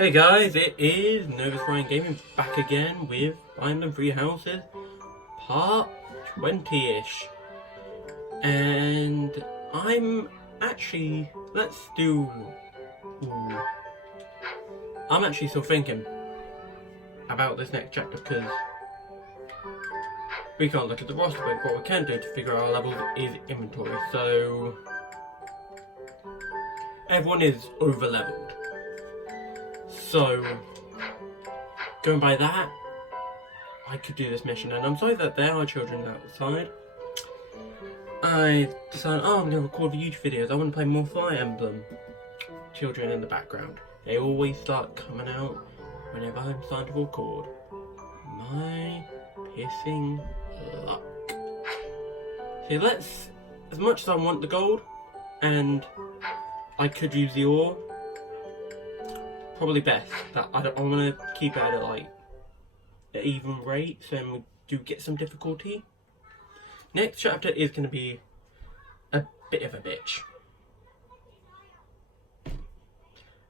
Hey guys, it is Nervous Ryan Gaming back again with Emblem Three Houses part 20-ish. And I'm actually, I'm actually still thinking about this next chapter because we can't look at the roster, but what we can do to figure out our levels is inventory. So everyone is over leveled. So going by that, I could do this mission, and I'm sorry that there are children outside. I decided, I'm going to record YouTube videos. I want to play more Fire Emblem. Children in the background. They always start coming out whenever I'm starting to record. My pissing luck. See, as much as I want the gold, and I could use the ore, probably best that I want to keep it at like an even rate, so we do get some difficulty. Next chapter is going to be a bit of a bitch,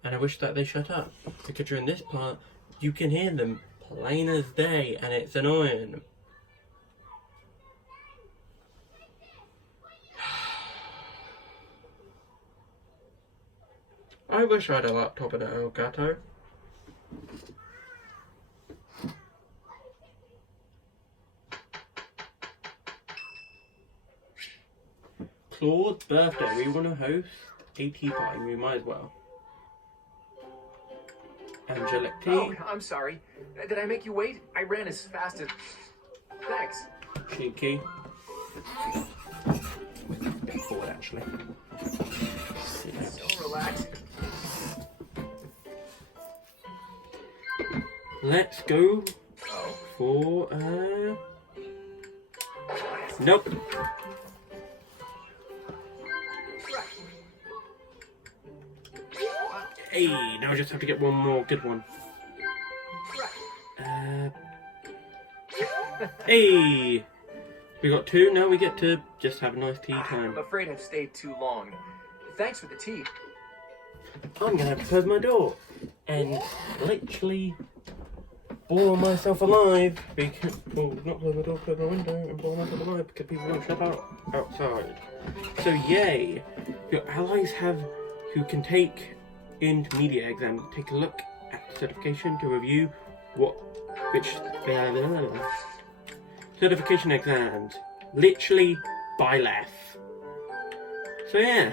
and I wish that they shut up, because during this part you can hear them plain as day, and it's annoying. I wish I had a laptop and an Elgato. Claude's birthday. We want to host a tea party. We might as well. Angelic tea. Oh, I'm sorry. Did I make you wait? I ran as fast as... Thanks. Cheeky. Get forward, actually. So relaxing. Let's go for nope. Hey, now I just have to get one more good one. Hey, we got two. Now we get to just have a nice tea time. I'm afraid I've stayed too long. Thanks for the tea. I'm gonna have to close my door and literally boil myself alive because, well, not close my door, close my window and boil myself alive because people won't shut out outside. So yay, your allies who can take intermediate exam, take a look at the certification to review which certification exams, literally by left. So yeah.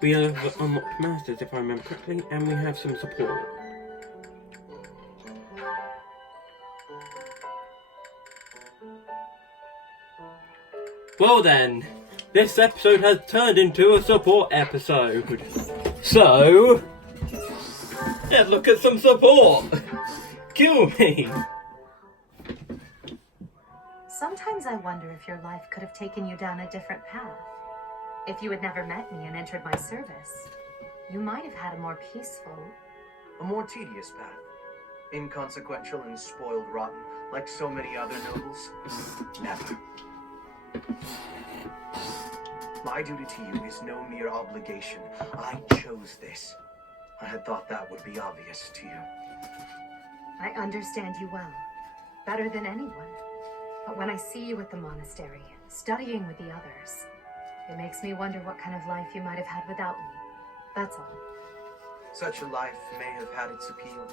We have unlocked masters, if I remember correctly, and we have some support. Well then, this episode has turned into a support episode. So, let's look at some support. Kill me. Sometimes I wonder if your life could have taken you down a different path. If you had never met me and entered my service, you might have had a more peaceful... A more tedious path. Inconsequential and spoiled rotten, like so many other nobles. Never. My duty to you is no mere obligation. I chose this. I had thought that would be obvious to you. I understand you well, better than anyone. But when I see you at the monastery, studying with the others, it makes me wonder what kind of life you might have had without me. That's all. Such a life may have had its appeal.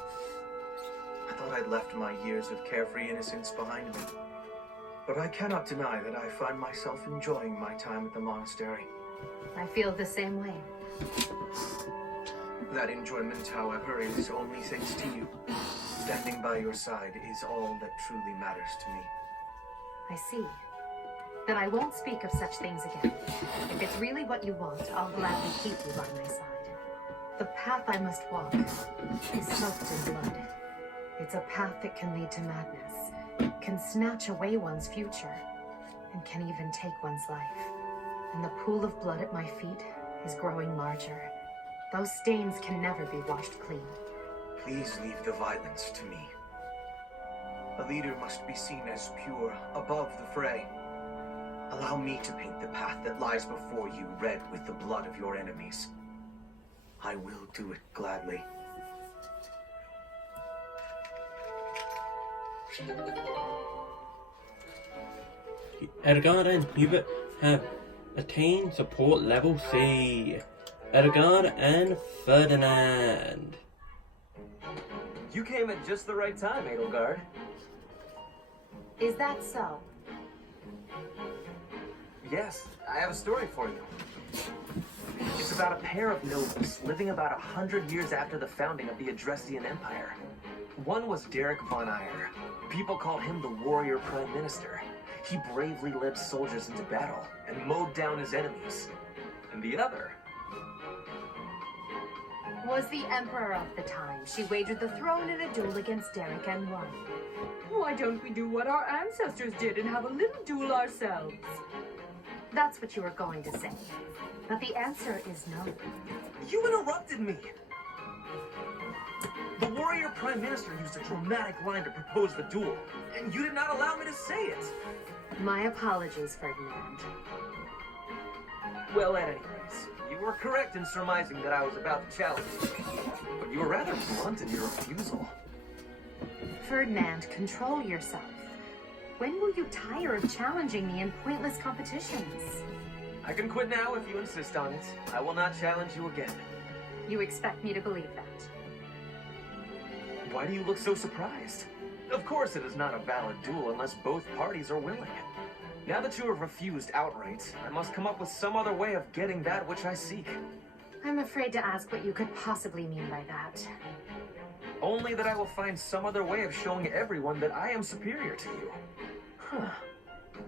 I thought I'd left my years of carefree innocence behind me. But I cannot deny that I find myself enjoying my time at the monastery. I feel the same way. That enjoyment, however, is only thanks to you. Standing by your side is all that truly matters to me. I see. Then I won't speak of such things again. If it's really what you want, I'll gladly keep you by my side. The path I must walk is soaked in blood. It's a path that can lead to madness, can snatch away one's future, and can even take one's life. And the pool of blood at my feet is growing larger. Those stains can never be washed clean. Please leave the violence to me. A leader must be seen as pure, above the fray. Allow me to paint the path that lies before you red with the blood of your enemies. I will do it gladly. Edgar and Hubert have attained support level C. Edgar and Ferdinand. You came at just the right time, Edelgard. Is that so? Yes, I have a story for you. It's about a pair of nobles living about 100 years after the founding of the Adrestian Empire. One was Derek von Eyre. People called him the warrior prime minister. He bravely led soldiers into battle and mowed down his enemies. And the other Was the emperor of the time. She wagered the throne in a duel against Derek and won. Why don't we do what our ancestors did and have a little duel ourselves? That's what you were going to say. But the answer is no. You interrupted me! The warrior prime minister used a dramatic line to propose the duel, and you did not allow me to say it! My apologies, Ferdinand. Well, at any rate, you were correct in surmising that I was about to challenge you. But you were rather blunt in your refusal. Ferdinand, control yourself. When will you tire of challenging me in pointless competitions? I can quit now if you insist on it. I will not challenge you again. You expect me to believe that? Why do you look so surprised? Of course it is not a valid duel unless both parties are willing. Now that you have refused outright, I must come up with some other way of getting that which I seek. I'm afraid to ask what you could possibly mean by that. Only that I will find some other way of showing everyone that I am superior to you. Huh.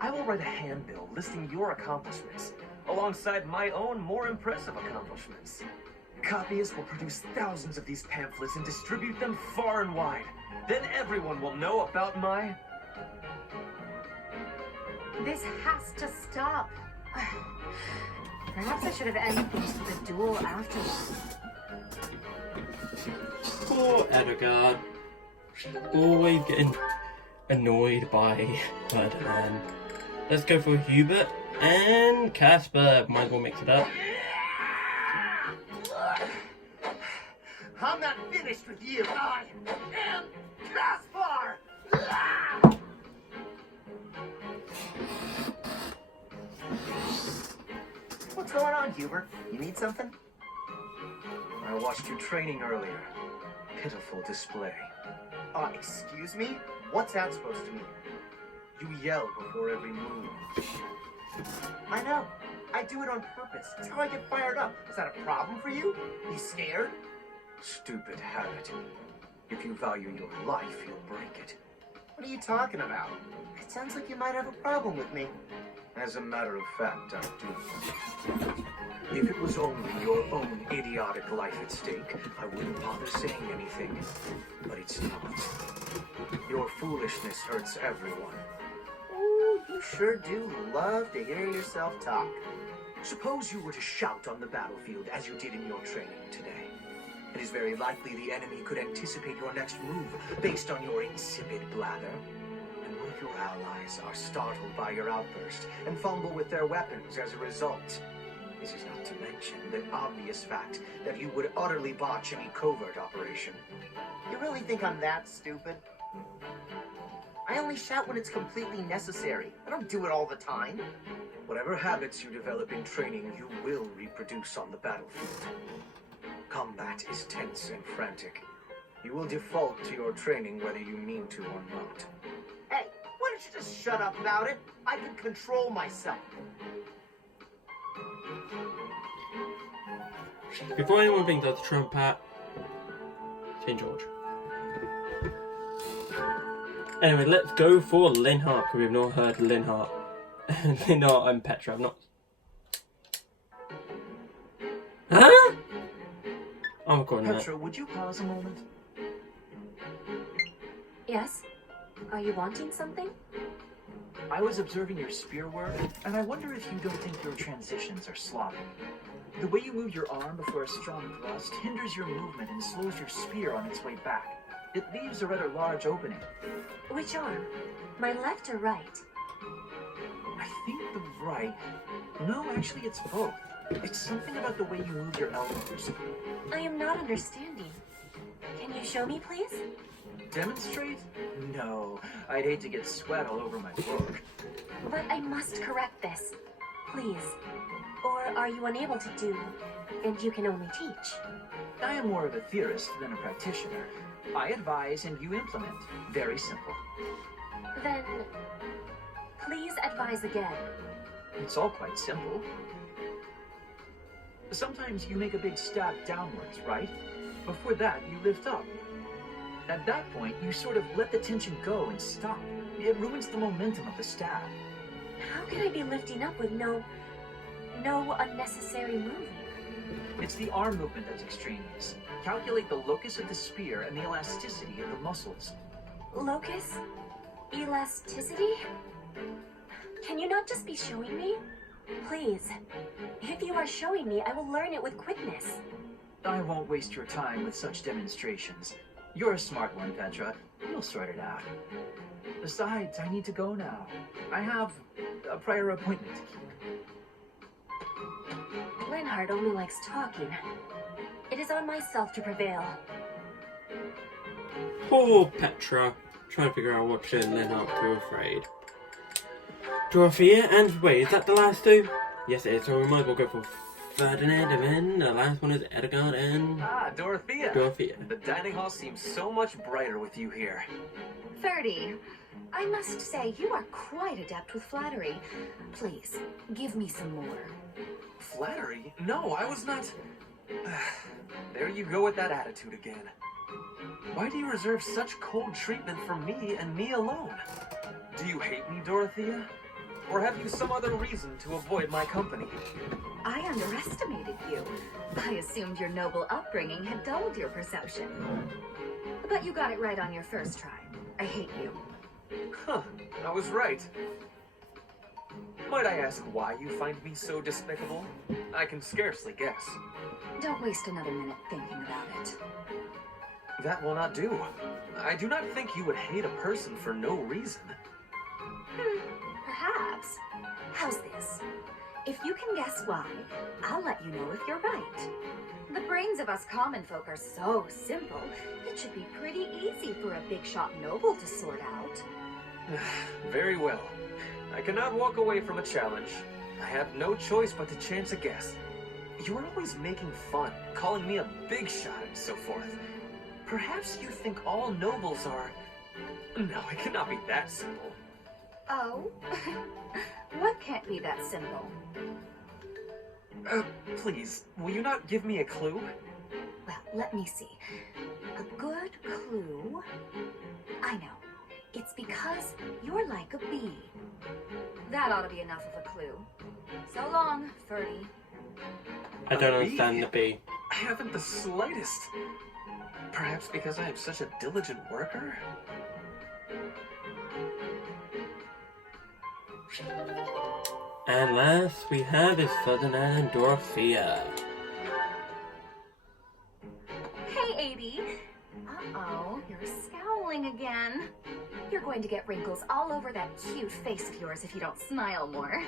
I will write a handbill listing your accomplishments, alongside my own more impressive accomplishments. Copyists will produce thousands of these pamphlets and distribute them far and wide. Then everyone will know about my... This has to stop. Perhaps I should have ended things with a duel afterwards. Poor Edgar. Always getting annoyed by Ferdinand. Let's go for Hubert and Casper. Might as well mix it up. I'm not finished with you. I am Caspar! What's going on, Hubert? You need something? I watched you training earlier. Pitiful display. Excuse me? What's that supposed to mean? You yell before every move. I know. I do it on purpose. It's how I get fired up. Is that a problem for you? You scared? Stupid habit. If you value your life, you'll break it. What are you talking about? It sounds like you might have a problem with me. As a matter of fact, I do. If it was only your own idiotic life at stake, I wouldn't bother saying anything. But it's not. Your foolishness hurts everyone. Ooh, you sure do love to hear yourself talk. Suppose you were to shout on the battlefield as you did in your training today. It is very likely the enemy could anticipate your next move based on your insipid blather. And what if your allies are startled by your outburst and fumble with their weapons as a result? This is not to mention the obvious fact that you would utterly botch any covert operation. You really think I'm that stupid? I only shout when it's completely necessary. I don't do it all the time. Whatever habits you develop in training, you will reproduce on the battlefield. Combat is tense and frantic. You will default to your training whether you mean to or not. Hey, why don't you just shut up about it? I can control myself. Before anyone thinks that's a trumpet, St. George. Anyway, let's go for Linhart, because we've not heard Linhart. Linhart and Petra, I've not... Huh? I'm recording that. Petra, would you pause a moment? Yes? Are you wanting something? I was observing your spear work, and I wonder if you don't think your transitions are sloppy. The way you move your arm before a strong thrust hinders your movement and slows your spear on its way back. It leaves a rather large opening. Which arm? My left or right? I think the right... No, actually it's both. It's something about the way you move your elbows. I am not understanding. Can you show me, please? Demonstrate? No, I'd hate to get sweat all over my book. But I must correct this. Please. Or are you unable to do, and you can only teach? I am more of a theorist than a practitioner. I advise and you implement. Very simple. Then, please advise again. It's all quite simple. Sometimes you make a big stab downwards, right? Before that, you lift up. At that point, you sort of let the tension go and stop. It ruins the momentum of the stab. How can I be lifting up with no unnecessary moving? It's the arm movement that's extraneous. Calculate the locus of the spear and the elasticity of the muscles. Locus? Elasticity? Can you not just be showing me? Please. If you are showing me, I will learn it with quickness. I won't waste your time with such demonstrations. You're a smart one, Petra. You'll sort it out. Besides, I need to go now. I have a prior appointment to keep. Linhardt only likes talking. It is on myself to prevail. Poor Petra. Trying to figure out what to let out too afraid. Dorothea and wait, is that the last two? Yes it is, so we might as well go for Ferdinand and then the last one is Edgar and Dorothea. Dorothea. The dining hall seems so much brighter with you here. Ferdy, I must say you are quite adept with flattery. Please, give me some more. Flattery? No, I was not... There you go with that attitude again. Why do you reserve such cold treatment for me and me alone? Do you hate me, Dorothea? Or have you some other reason to avoid my company? I underestimated you. I assumed your noble upbringing had dulled your perception. But you got it right on your first try. I hate you. Huh, I was right. Might I ask why you find me so despicable? I can scarcely guess. Don't waste another minute thinking about it. That will not do. I do not think you would hate a person for no reason. Perhaps. How's this? If you can guess why, I'll let you know if you're right. The brains of us common folk are so simple, it should be pretty easy for a big shot noble to sort out. Very well. I cannot walk away from a challenge. I have no choice but to chance a guess. You are always making fun, calling me a big shot and so forth. Perhaps you think all nobles are... No, it cannot be that simple. Oh? What can't be that simple? Please, will you not give me a clue? Well, let me see. A good clue? I know. It's because you're like a bee. That ought to be enough of a clue. So long, Ferdy. I don't understand the bee. I haven't the slightest. Perhaps because I am such a diligent worker? And last we have is Ferdinand and Dorothea. Hey, Adie. Uh-oh, you're scowling again. You're going to get wrinkles all over that cute face of yours if you don't smile more.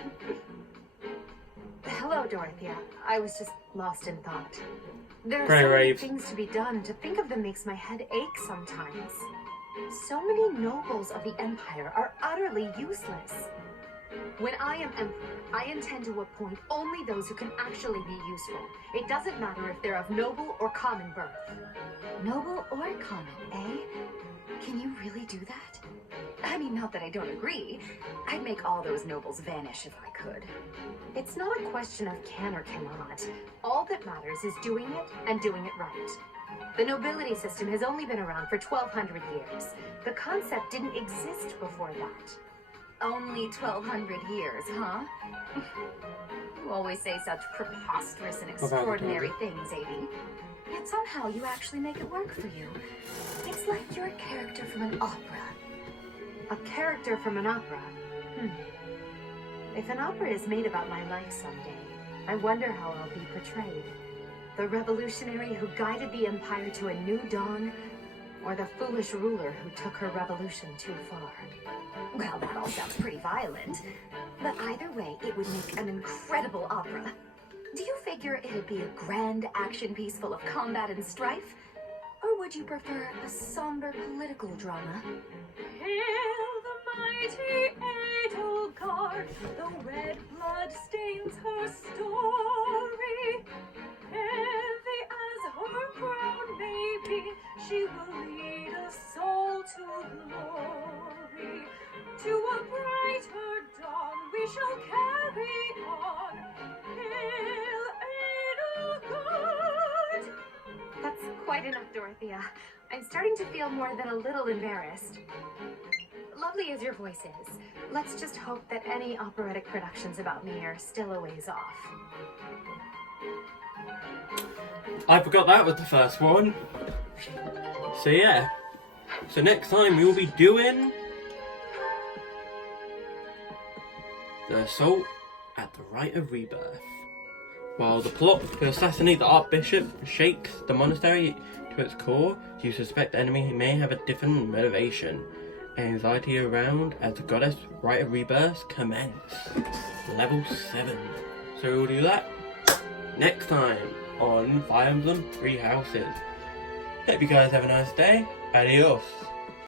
Hello, Dorothea. I was just lost in thought. There are Pray, so many Rave. things to be done. To think of them makes my head ache sometimes. So many nobles of the Empire are utterly useless. When I am Emperor, I intend to appoint only those who can actually be useful. It doesn't matter if they're of noble or common birth. Noble or common, eh? Can you really do that? I mean, not that I don't agree. I'd make all those nobles vanish if I could. It's not a question of can or cannot. All that matters is doing it and doing it right. The nobility system has only been around for 1,200 years. The concept didn't exist before that. Only 1,200 years, huh? You always say such preposterous and extraordinary things, Adie. Yet somehow you actually make it work for you. It's like you're a character from an opera. A character from an opera? If an opera is made about my life someday, I wonder how I'll be portrayed. The revolutionary who guided the empire to a new dawn, or the foolish ruler who took her revolution too far. Well, that all sounds pretty violent. But either way, it would make an incredible opera. Do you figure it'll be a grand action piece full of combat and strife? Or would you prefer a somber political drama? Hail the mighty Edelgard, the red blood stains her story. Heavy as her crown may be, she will lead a soul to glory. To a brighter dawn we shall carry on. Hail Edelgard! That's quite enough, Dorothea. I'm starting to feel more than a little embarrassed. Lovely as your voice is, let's just hope that any operatic productions about me are still a ways off. I forgot that was the first one. So yeah. So next time we will be doing the assault at the Rite of Rebirth. While the plot to assassinate the Archbishop shakes the monastery to its core, you suspect the enemy may have a different motivation. Anxiety around as the goddess Rite of Rebirth commence. Level 7. So we'll do that next time on Fire Emblem 3 Houses. Hope you guys have a nice day. Adios.